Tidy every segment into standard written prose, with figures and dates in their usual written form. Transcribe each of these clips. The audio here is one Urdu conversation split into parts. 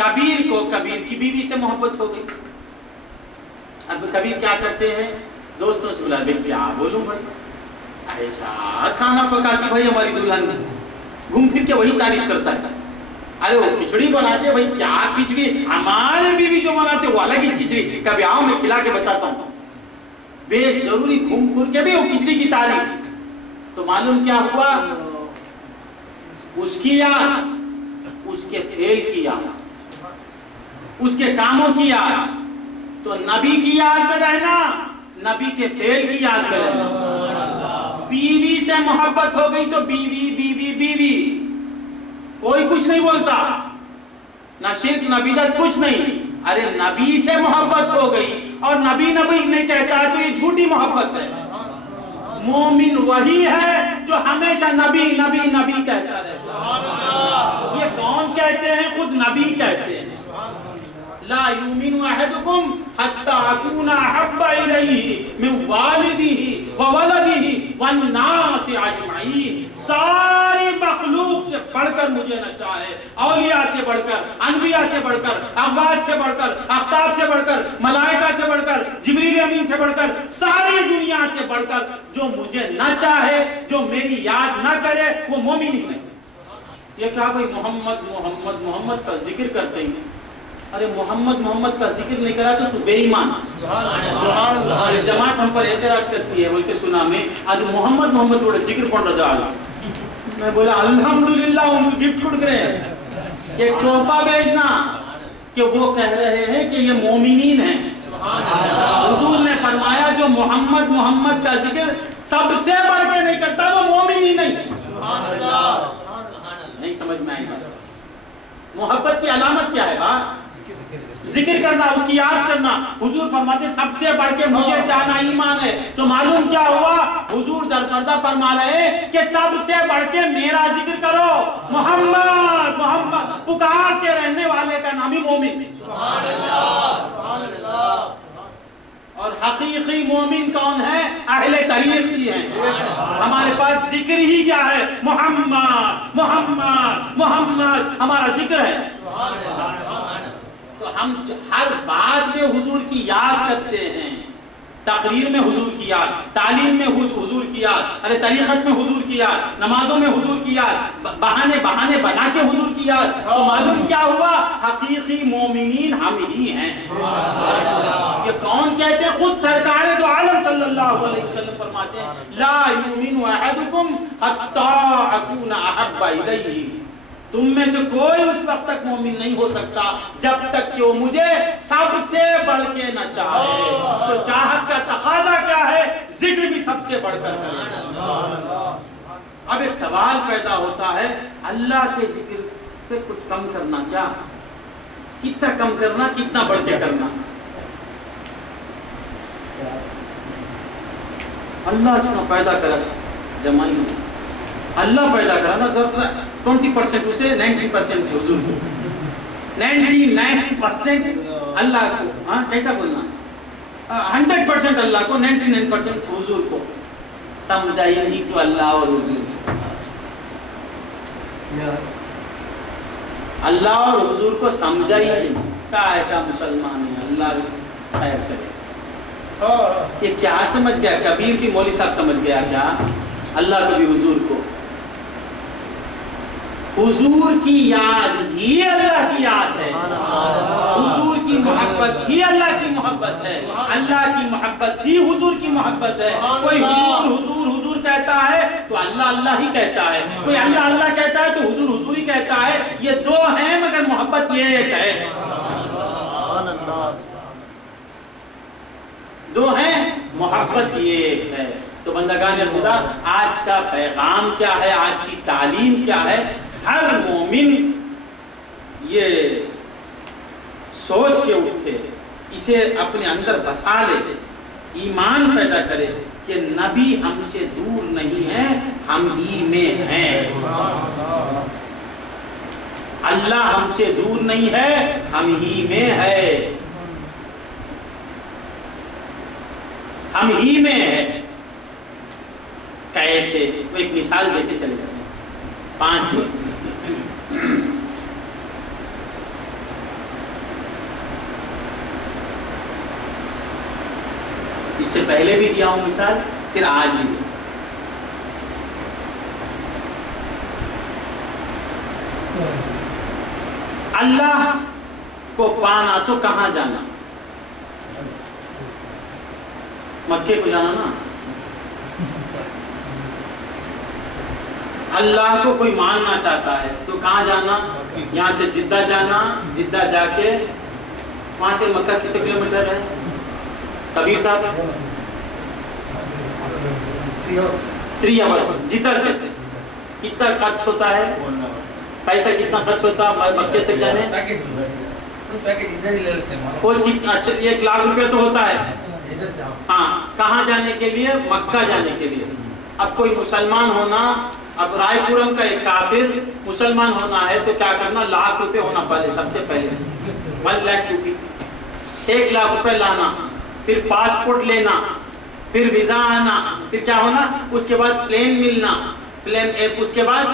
کبیر کو کبیر کی بیوی سے محبت ہو گئی. اب کبیر کیا کرتے ہیں؟ دوستوں سے بلا بھائی کیا بولوں بھائی، ایسا کھانا پکاتی بھائی ہماری دلہن، گھوم پھر کے وہی تعریف کرتا ہے. ارے وہ کھچڑی بناتے بھائی، کیا کھچڑی، ہمارے بیوی جو بناتے وہ الگ ہی کھچڑی، کبھی آؤ میں کھلا کے بتاتا ہوں. بے ضروری گھوم پھر کے بھی وہ کھچڑی کی تعریف. تو معلوم کیا ہوا؟ اس کی یاد، اس کے فعل کی یاد، اس کے کاموں کی یاد. تو نبی کی یاد میں رہنا، نبی کے فعل کی یاد میں رہنا. بیوی سے محبت ہو گئی تو بیوی بیوی بیوی، کوئی کچھ نہیں بولتا، نہ شرک نہ بدعت کچھ نہیں. ارے نبی سے محبت ہو گئی اور نبی نبی نہیں کہتا ہے تو یہ جھوٹی محبت ہے. مومن وہی ہے جو ہمیشہ نبی نبی نبی کہتا رہتا. یہ کون کہتے ہیں؟ خود نبی کہتے ہیں. لا یؤمن احدکم حتی اکون احب الیہ من والدہ وولدہ والناس اجمعین. ساری مخلوق سے بڑھ کر مجھے نہ چاہے، اولیاء سے بڑھ کر، انبیاء سے بڑھ کر، اموات سے بڑھ کر، اقطاب سے بڑھ کر، ملائکہ سے بڑھ کر، جبریل امین سے بڑھ کر، ساری دنیا سے بڑھ کر جو مجھے نہ چاہے، جو میری یاد نہ کرے، وہ مومن ہی نہیں. یہ کہا بھئی محمد محمد محمد کا ذکر کرتے ہیں. ارے محمد محمد کا ذکر نہیں کرا تو بے ایمان. جماعت ہم پر اعتراض کرتی ہے، بول کے سنا میں آج محمد محمد تھوڑا ذکر پڑھ رہا تھا. میں بولا الحمدللہ ان کو گفٹ کٹ کرے ایک تحفہ بھیجنا کہ وہ کہہ رہے ہیں کہ یہ مومنین ہیں. حضور نے فرمایا جو محمد محمد کا ذکر سب سے بڑھ کے نہیں کرتا وہ مومن ہی نہیں. نہیں سمجھ میں آئی بات. محبت کی علامت کیا ہے بات؟ ذکر کرنا، اس کی یاد کرنا. حضور فرماتے سب سے بڑھ کے مجھے چاہنا ایمان ہے. تو معلوم کیا ہوا؟ حضور در پردہ فرما رہے کہ سب سے بڑھ کے میرا ذکر کرو. محمد محمد پکار کے رہنے والے کا نام ہی مومن. سبحان اللہ سبحان اللہ. اور حقیقی مومن کون ہے؟ اہل طریق ہی ہیں. ہمارے پاس ذکر ہی کیا ہے؟ محمد محمد محمد ہمارا ذکر ہے. تو ہم ہر بات میں حضور کی یاد کرتے ہیں. تقریر میں حضور کی یاد، تعلیم میں حضور کی یاد، ارے طریقت میں حضور کی یاد، نمازوں میں حضور کی یاد، بہانے بنا کے حضور کی یاد. تو معلوم کیا ہوا؟ حقیقی مومنین ہم ہی ہیں. یہ کون کہتے ہیں؟ خود سرکار دو عالم صلی اللہ علیہ وسلم فرماتے ہیں لا یؤمن احدکم حتی اکون احب الیہ. تم میں سے کوئی اس وقت تک مومن نہیں ہو سکتا جب تک کہ وہ مجھے سب سے بڑھ کے نہ چاہے. تو چاہت کا تقاضا کیا ہے؟ ذکر بھی سب سے بڑھ کر کرے. اب ایک سوال پیدا ہوتا ہے، اللہ کے ذکر سے کچھ کم کرنا کیا؟ کتنا کم کرنا، کتنا بڑھ کے کرنا؟ اللہ جو پیدا کرا جمائی اللہ پیدا کرا نا 20% اسے 90% حضور کو 99% اللہ کو. ہاں کیسا بولنا؟ 100% اللہ کو، 99% حضور کو. سمجھا ہی نہیں تو اللہ اور حضور. اللہ اور حضور کو سمجھا ہی نہیں. کیا مسلمان ہے، اللہ خیر کرے. یہ کیا سمجھ گیا؟ کبیر بھی مولوی صاحب سمجھ گیا کیا؟ اللہ کو بھی حضور کو. حضور کی یاد ہی اللہ کی یاد ہے. حضور کی محبت ہی اللہ کی محبت ہے. اللہ کی محبت ہی حضور کی محبت ہے. کوئی حضور حضور حضور کہتا ہے تو اللہ اللہ ہی کہتا ہے. کوئی اللہ اللہ کہتا ہے تو حضور حضور ہی کہتا ہے. یہ دو ہیں مگر محبت یہ ایک ہے. دو ہیں، محبت یہ ایک ہے. تو بندگان خدا، آج کا پیغام کیا ہے؟ آج کی تعلیم کیا ہے؟ ہر مومن یہ سوچ کے اٹھے، اسے اپنے اندر بسا لے، ایمان پیدا کرے کہ نبی ہم سے دور نہیں ہے، ہم ہی میں ہیں. اللہ ہم سے دور نہیں ہے، ہم ہی میں ہے. ہم ہی میں ہے. کیسے؟ وہ ایک مثال دے کے چلے جاتے ہیں. 5 منٹ. اس سے پہلے بھی دیا ہوں مثال، پھر آج بھی دیا۔ اللہ کو پانا تو کہاں جانا؟ مکے کو جانا نا۔ اللہ کو کوئی ماننا چاہتا ہے تو کہاں جانا؟ یہاں سے جدہ جانا، جدہ جا کے وہاں سے مکہ کتنے کلومیٹر ہے کبیر صاحب؟ 3 hours۔ جدہ سے کتنا خرچ ہوتا ہے؟ پیسہ کتنا خرچ ہوتا ہے مکے سے جانے؟ کوچ کتنا؟ 1 لاکھ روپے تو ہوتا ہے۔ ہاں، کہاں جانے کے لیے؟ مکہ جانے کے لیے۔ اب کوئی مسلمان ہونا، اب رائے پورم کا ایک کافر مسلمان ہونا ہے تو کیا کرنا؟ 1 لاکھ روپے ہونا پہلے، سب سے پہلے 1 لاکھ روپے، 1 لاکھ روپے لانا، پھر پاسپورٹ لینا، پھر ویزا آنا، پھر کیا ہونا؟ اس کے بعد پلین ملنا، پلین ایپ، اس کے بعد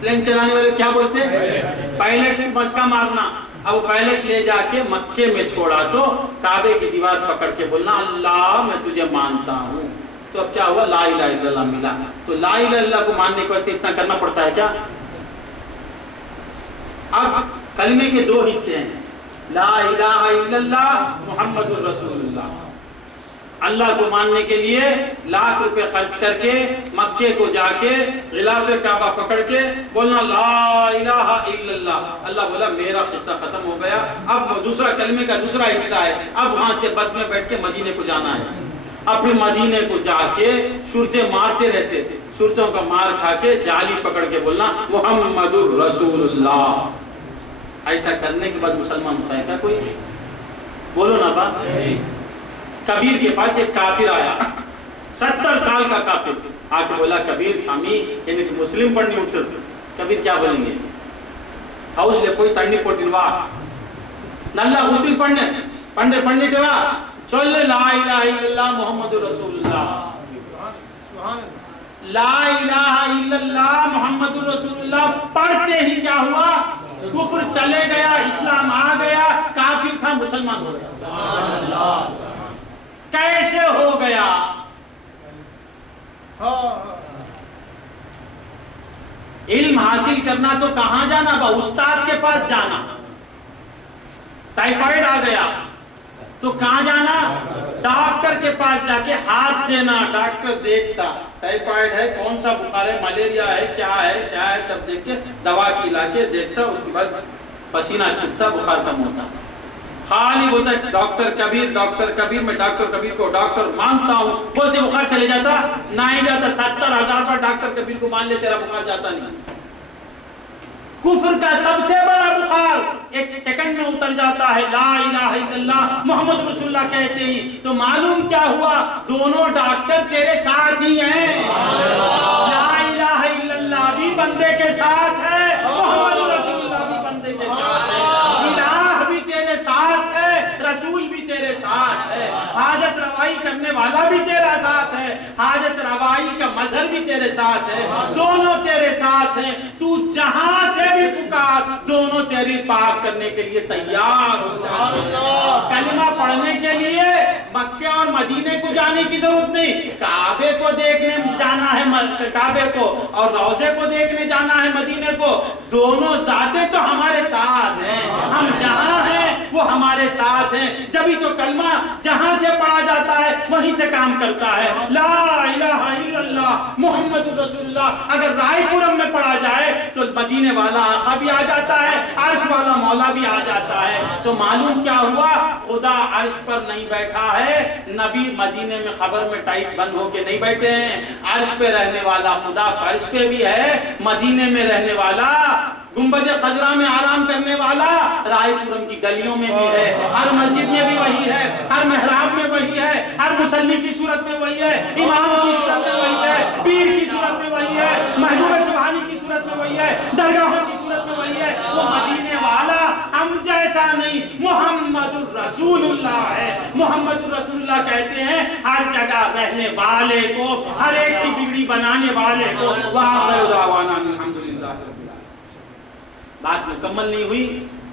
پلین چلانے والے کیا بولتے ہیں؟ پائلٹ، مچکا مارنا۔ اب پائلٹ لے جا کے مکے میں چھوڑا تو کعبے کی دیوار پکڑ کے بولنا اللہ میں تجھے مانتا ہوں، تو اب کیا ہوا؟ لا الہ الا اللہ ملا۔ تو لا الہ الا اللہ کو ماننے کے واسطے اتنا کرنا پڑتا ہے کیا؟ اب کلمے کے 2 حصے ہیں، لا الہ الا اللہ محمد الرسول اللہ۔ اللہ کو ماننے کے لیے 1 لاکھ روپے خرچ کر کے مکے کو جا کے غلاف کعبہ پکڑ کے بولنا لا الہ الا اللہ۔ اللہ بولا میرا قصہ ختم ہو گیا، اب دوسرا کلمے کا دوسرا حصہ ہے، اب وہاں سے بس میں بیٹھ کے مدینے کو جانا ہے۔ اب پھر مدینے کو جا کے شرطیں مارتے رہتے تھے، شرطوں کا مار کھا کے جالی پکڑ کے بولنا محمد الرسول اللہ۔ ایسا کرنے کے بعد مسلمان ہوتا ہے کیا کوئی؟ بولو نا بات۔ کبیر کے پاس ایک کافر آیا، 70 سال کا کافر، آ کے بولا کبیر سامی یعنی کہ مسلم پڑھنی اٹھر۔ کبیر کیا بولیں گے؟ ہاؤس لے کوئی تڑنی پوٹن وا ناللہ غسل پڑھنے کے بعد چل لا الہ الا اللہ محمد رسول اللہ، لا الہ الا اللہ محمد رسول اللہ پڑھتے ہی کیا ہوا؟ کفر چلے گیا، اسلام آ گیا، کافر تھا مسلمان ہو گیا۔ کیسے ہو گیا؟ علم حاصل کرنا تو کہاں جانا؟ با استاد کے پاس جانا۔ ٹائیفائڈ آ گیا تو کہاں جانا؟ ڈاکٹر کے پاس جا کے ہاتھ دینا، ڈاکٹر دیکھتا ٹائیفائڈ ہے، کون سا بخار ہے، ملیریا ہے، کیا ہے سب دیکھ کے دوا کھلا کے دیکھتا، اس کے بعد پسینہ چھوٹتا، بخار کم ہوتا۔ خالی بولتا ہے ڈاکٹر کبیر، میں ڈاکٹر کبیر کو ڈاکٹر مانتا ہوں، بولتے بخار چلے جاتا؟ نہیں جاتا۔ 70,000 بار ڈاکٹر کبیر کو مان لے، تیرا بخار جاتا نہیں۔ کفر کا سب سے بڑا بخار 1 سیکنڈ میں اتر جاتا ہے، لا الہ الا اللہ محمد رسول اللہ کہتے ہی۔ تو معلوم کیا ہوا؟ دونوں ڈاکٹر تیرے ساتھ ہی ہیں۔ لا الہ الا اللہ بھی بندے کے ساتھ ہے، محمد رسول اللہ بھی بندے کے ساتھ ہے، الہ بھی تیرے ساتھ ہے، رسول بھی تیرے ساتھ ہے، حاجت روائی کرنے والا بھی تیرا ساتھ ہے، حاجت روائی کا مظہر بھی تیرے ساتھ ہے، دونوں تیرے ساتھ ہیں۔ تو جہاں سے بھی پکار، دونوں تیری پاک کرنے کے لیے تیار ہو جاتے ہیں۔ کلمہ پڑھنے کے لیے مکہ اور مدینے کو جانے کی ضرورت نہیں، کعبے کو دیکھنے جانا ہے، کعبے کو اور روضے کو دیکھنے جانا ہے مدینے کو، دونوں ذاتیں تو ہمارے ساتھ ہیں، ہم جہاں ہیں وہ ہمارے ساتھ ہیں۔ جبھی تو کلمہ جہاں سے پڑھا جاتا ہے وہیں سے کام کرتا ہے، لا الہ الا اللہ محمد رسول اللہ۔ اگر رائے پورم میں پڑھا جائے تو مدینے والا آقا بھی آ جاتا ہے، عرش والا مولا بھی آ جاتا ہے۔ تو معلوم کیا ہوا؟ خدا عرش پر نہیں بیٹھا ہے، نبی مدینے میں خبر میں ٹائپ بند ہو کے نہیں بیٹھے ہیں۔ عرش پہ رہنے والا خدا فرش پہ بھی ہے، مدینے میں رہنے والا گنبد خضرا میں آرام کرنے والا رائے پورم کی گلیوں میں بھی ہے، ہر مسجد میں بھی وہی ہے، ہر محراب میں وہی ہے، ہر مصلی کی صورت میں وہی ہے، امام کی صورت میں وہی ہے، پیر کی صورت میں وہی ہے، محبوب سبحانی کی صورت میں وہی ہے، درگاہوں کی صورت میں وہی ہے۔ وہ مدینے والا ہم جیسا نہیں، محمد الرسول اللہ ہے۔ محمد الرسول اللہ کہتے ہیں ہر جگہ رہنے والے کو، ہر ایک کی بگڑی بنانے والے کو۔ وآخر دعوانا الحمدللہ۔ بات مکمل نہیں ہوئی،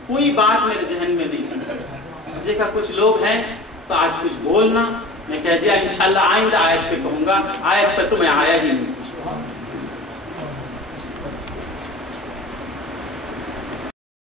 کوئی بات میرے ذہن میں نہیں تھی۔ دیکھا کچھ لوگ ہیں تو آج کچھ بولنا میں کہہ دیا انشاءاللہ آئندہ آیت پہ کہوں گا، آیت پہ تو میں آیا ہی نہیں.